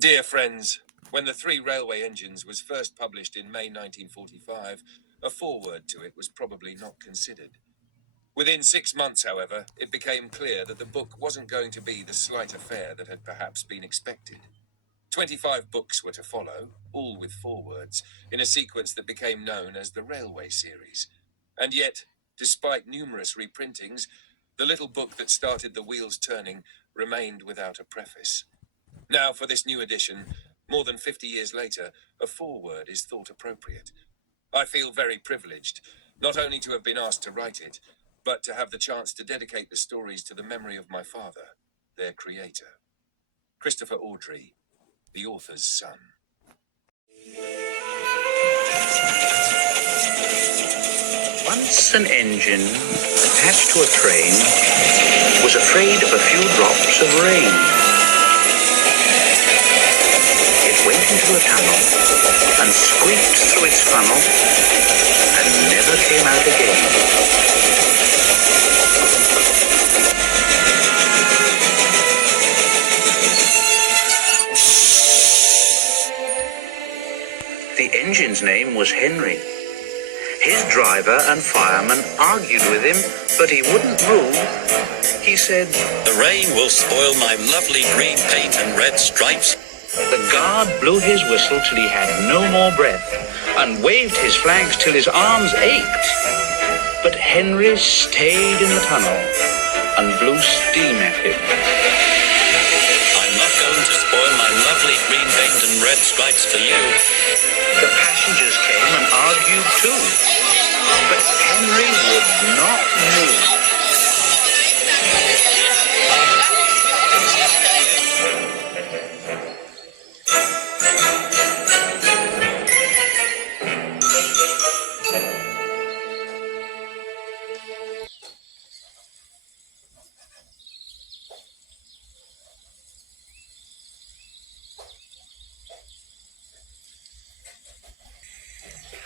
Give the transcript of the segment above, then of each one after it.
Dear friends, when the Three Railway Engines was first published in May 1945, a foreword to it was probably not considered. Within 6 months, however, it became clear that the book wasn't going to be the slight affair that had perhaps been expected. 25 books were to follow, all with forewords, in a sequence that became known as the Railway series. And yet, despite numerous reprintings, the little book that started the wheels turning remained without a preface. Now, for this new edition, more than 50 years later, a foreword is thought appropriate. I feel very privileged, not only to have been asked to write it, but to have the chance to dedicate the stories to the memory of my father, their creator. Christopher Awdry, the author's son. Once an engine attached to a train was afraid of a few drops of rain. It went into a tunnel and squeaked through its funnel and never came out again. The engine's name was Henry. His driver and fireman argued with him, but he wouldn't move. He said, "The rain will spoil my lovely green paint and red stripes." The guard blew his whistle till he had no more breath and waved his flags till his arms ached. But Henry stayed in the tunnel and blew steam at him. "I'm not going to spoil my lovely green paint and red stripes for you." The passengers came and argued too, but Henry would not move.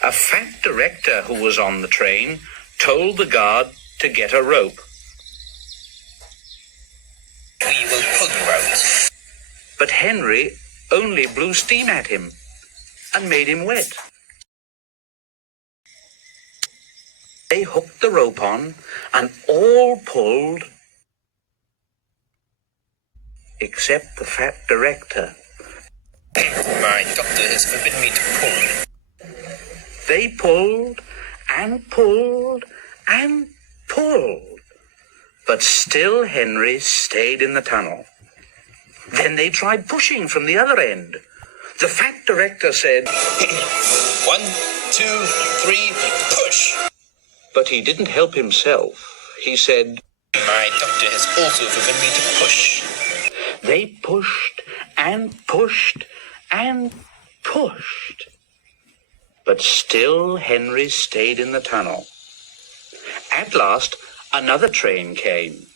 A fat director who was on the train told the guard to get a rope. "We will pull you out." But Henry only blew steam at him and made him wet. They hooked the rope on and all pulled except the fat director. "My doctor has forbidden me to pull." They pulled and pulled and pulled, but still Henry stayed in the tunnel. Then they tried pushing from the other end. The fat director said, 1, 2, 3, push. But he didn't help himself. He said, "My doctor has also forbidden me to push." They pushed and pushed and pushed. But still Henry stayed in the tunnel. At last, another train came.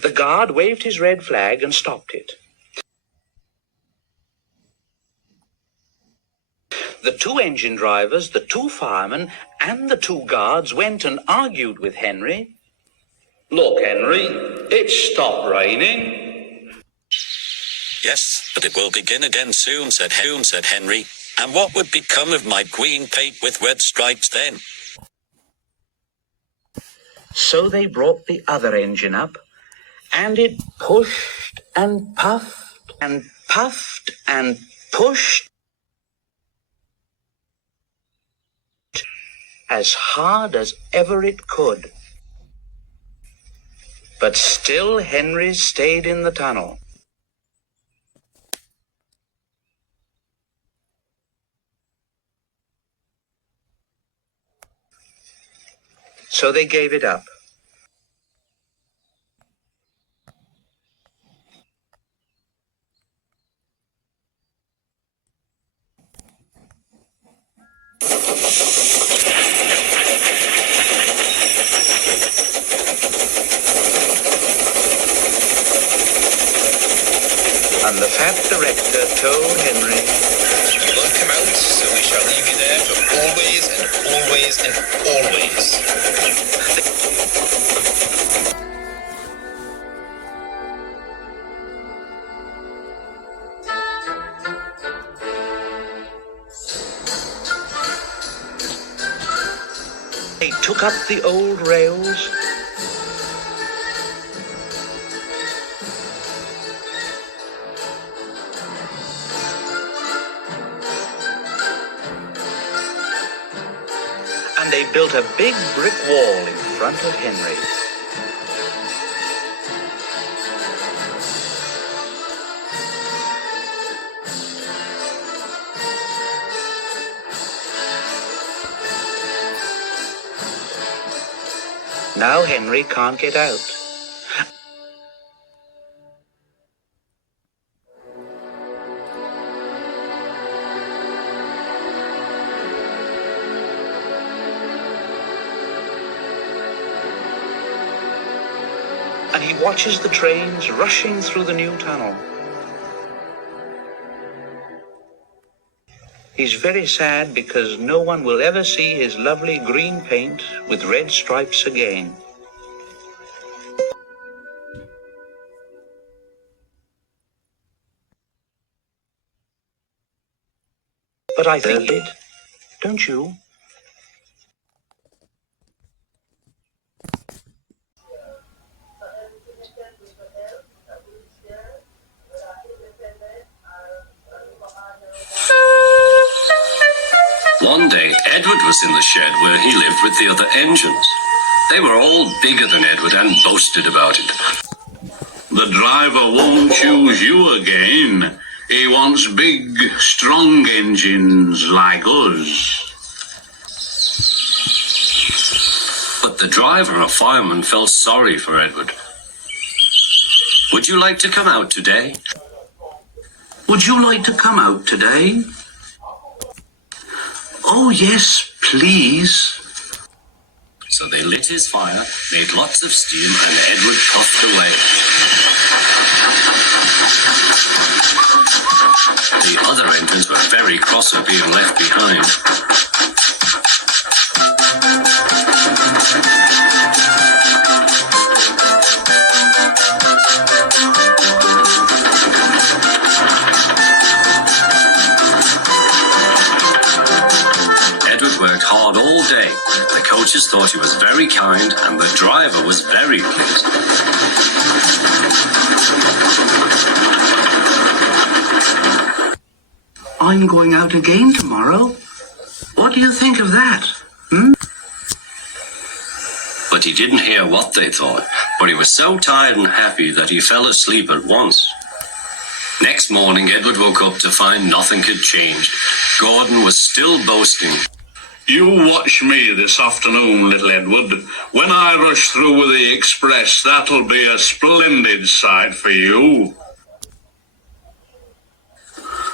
The guard waved his red flag and stopped it. The two engine drivers, the two firemen, and the two guards went and argued with Henry. "Look, Henry, it's stopped raining." "Yes, but it will begin again soon," said Henry. "And what would become of my green paint with red stripes then?" So they brought the other engine up, and it pushed and puffed and puffed and pushed as hard as ever it could. But still Henry stayed in the tunnel. So they gave it up. And the fat director told Henry, "You will come out, so we shall leave you there for always and always and always." took up the old rails, and they built a big brick wall in front of Henry. Now Henry can't get out. And he watches the trains rushing through the new tunnel. He's very sad because no one will ever see his lovely green paint with red stripes again. But I think it, don't you? One day, Edward was in the shed where he lived with the other engines. They were all bigger than Edward and boasted about it. The driver won't choose you again. He wants big, strong engines like us. But the driver and fireman felt sorry for Edward. Would you like to come out today? Would you like to come out today? Oh, yes, please. So they lit his fire, made lots of steam, and Edward puffed away. The other engines were very cross at being left behind. Edward worked hard all day. The coaches thought he was very kind, and the driver was very pleased. I'm going out again tomorrow. What do you think of that? But he didn't hear what they thought, but he was so tired and happy that he fell asleep at once. Next morning, Edward woke up to find nothing had changed. Gordon was still boasting. You watch me this afternoon, little Edward. When I rush through with the express, that'll be a splendid sight for you.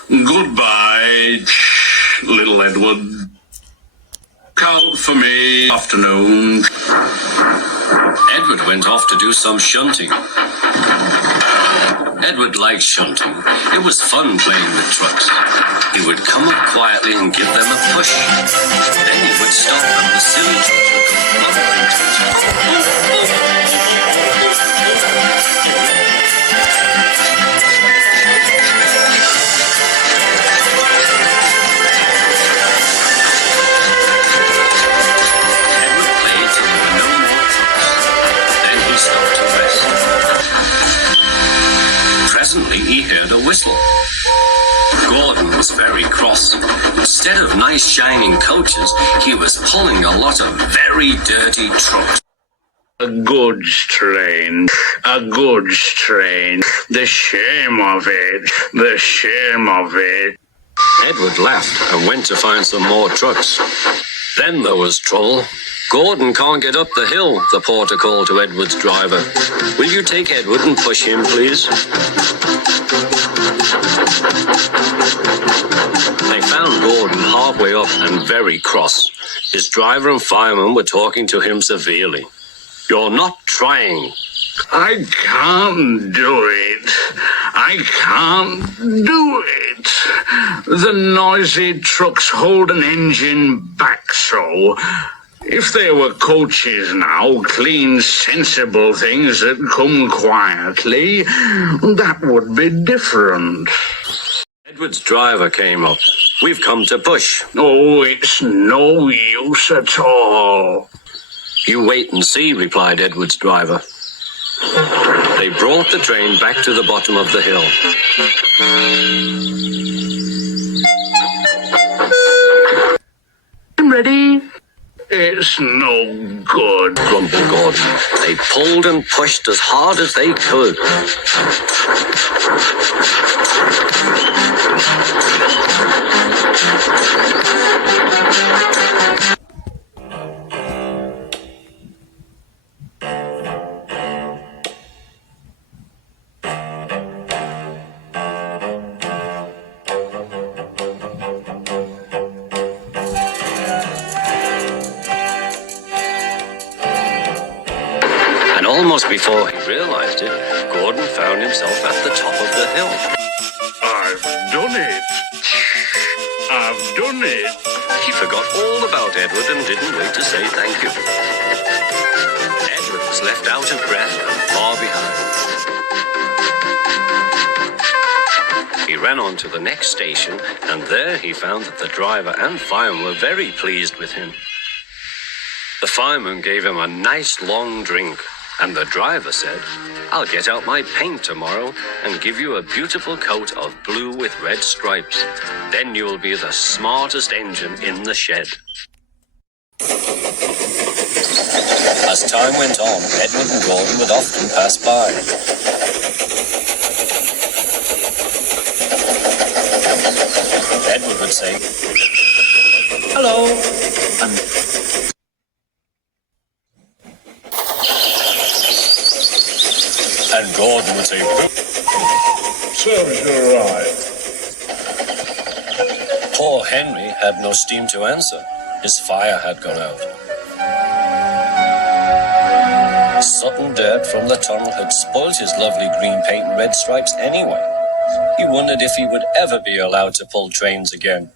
Goodbye, little Edward. Look out for me afternoon. Edward went off to do some shunting. Edward liked shunting. It was fun playing with trucks. He would come up quietly and give them a push. Then he would stop and the silly trucks would go bumping to each other. Edward played till there were no more trucks. Then he stopped to rest. Presently he heard a whistle. Gordon was very cross. Instead of nice shining coaches, he was pulling a lot of very dirty trucks. A goods train, a goods train. The shame of it, the shame of it. Edward laughed and went to find some more trucks. Then there was trouble. Gordon can't get up the hill, the porter called to Edward's driver. Will you take Edward and push him, please? They found Gordon halfway up and very cross. His driver and fireman were talking to him severely. You're not trying. I can't do it. I can't do it. The noisy trucks hold an engine back so. If they were coaches now, clean, sensible things that come quietly, that would be different. Edward's driver came up. We've come to push. Oh, it's no use at all. You wait and see, replied Edward's driver. They brought the train back to the bottom of the hill. I'm ready. It's no good, Grumbled Gordon. They pulled and pushed as hard as they could. And almost before he realized it, Gordon found himself at the top of the hill. I've done it. I've done it. He forgot all about Edward and didn't wait to say thank you. Edward was left out of breath and far behind. He ran on to the next station, and there he found that the driver and fireman were very pleased with him. The fireman gave him a nice long drink, and the driver said, I'll get out my paint tomorrow and give you a beautiful coat of blue with red stripes. Then you'll be the smartest engine in the shed. As time went on, Edward and Gordon would often pass by. Edward would say, hello, and Gordon would say, Serves you right. Poor Henry had no steam to answer. His fire had gone out. Sudden dirt from the tunnel had spoilt his lovely green paint and red stripes anyway. He wondered if he would ever be allowed to pull trains again.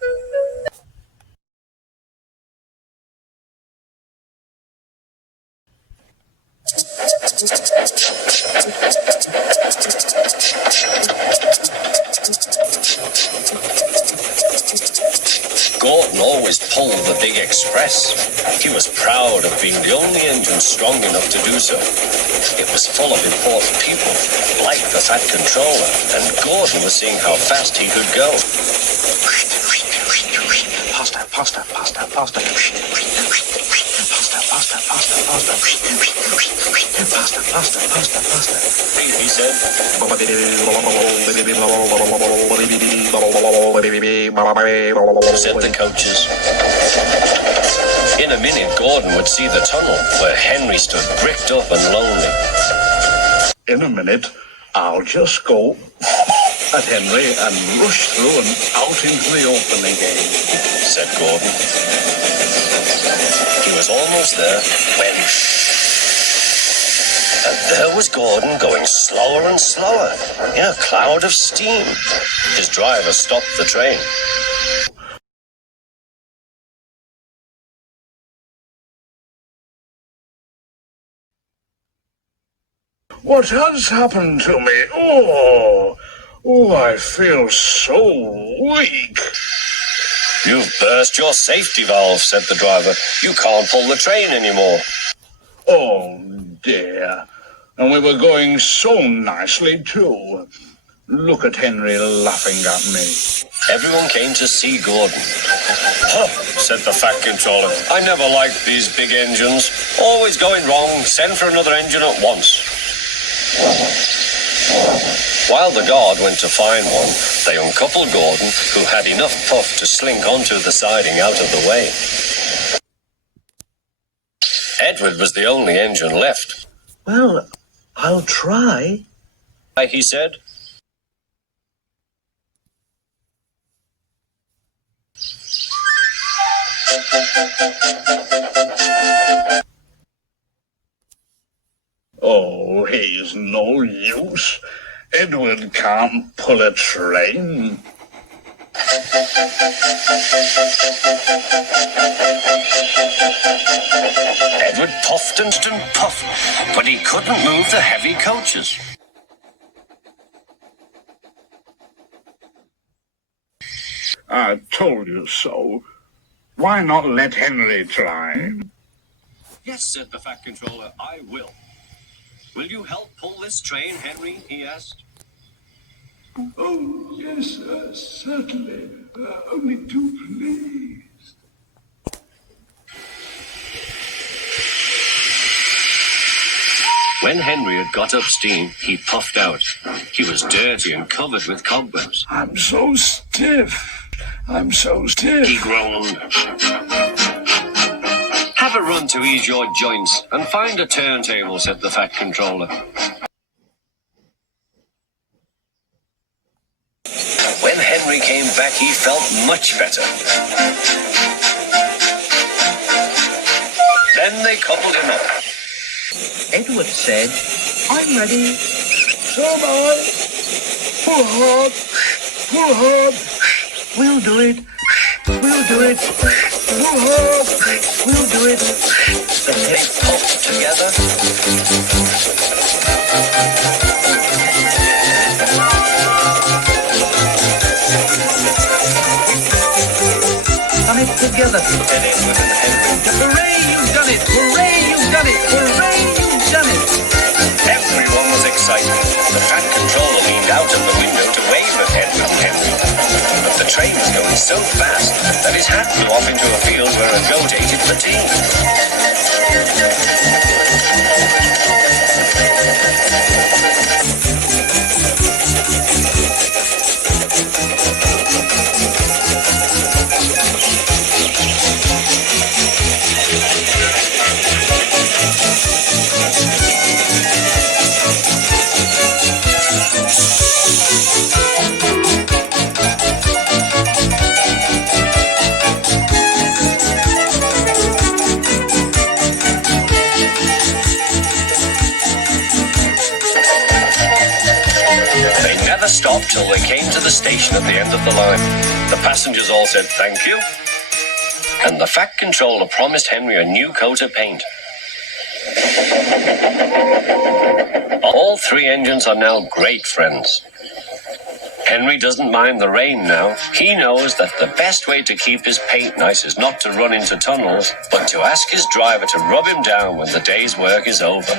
Gordon always pulled the big express. He was proud of being the only engine strong enough to do so. It was full of important people, like the Fat Controller, and Gordon was seeing how fast he could go. Pasta, pasta, pasta, pasta. Pasta, pasta, pasta, pasta. Pasta, pasta, pasta, pasta. He said, said the coaches. In a minute, Gordon would see the tunnel where Henry stood bricked up and lonely. In a minute, I'll just go at Henry and rush through and out into the open again, said Gordon. He was almost there when... And there was Gordon going slower and slower in a cloud of steam. His driver stopped the train. What has happened to me? Oh, I feel so weak. You've burst your safety valve, said the driver. You can't pull the train anymore. Oh, dear. And we were going so nicely, too. Look at Henry laughing at me. Everyone came to see Gordon. Huh, said the Fat Controller. I never liked these big engines. Always going wrong. Send for another engine at once. While the guard went to find one, they uncoupled Gordon, who had enough puff to slink onto the siding out of the way. Edward was the only engine left. Well, I'll try. He said. Oh, he's no use. Edward can't pull a train. Edward puffed and puffed, but he couldn't move the heavy coaches. I told you so. Why not let Henry try? Yes, said the Fat Controller, I will. Will you help pull this train, Henry? He asked. Oh, yes, certainly. Only too pleased. When Henry had got up steam, he puffed out. He was dirty and covered with cobwebs. I'm so stiff. He groaned. Have a run to ease your joints and find a turntable, said the Fat Controller. When Henry came back, he felt much better. Then they coupled him up. Edward said, I'm ready. So am I. Pull hard. Pull hard. We'll do it. We'll do it. Pull hard. We'll do it. They puffed together. Done it together. And Edward and Henry. Hooray, you've done it. Hooray, you've done it. Hooray, you've done it. Everyone was excited. The Fat Controller leaned out of the window to wave at Edward and Henry. But the train was going so fast that his hat flew off into a field where a goat ate it for tea. Stopped till they came to the station at the end of the line. The passengers all said thank you, and the Fat Controller promised Henry a new coat of paint. All three engines are now great friends. Henry doesn't mind the rain now. He knows that the best way to keep his paint nice is not to run into tunnels, but to ask his driver to rub him down when the day's work is over.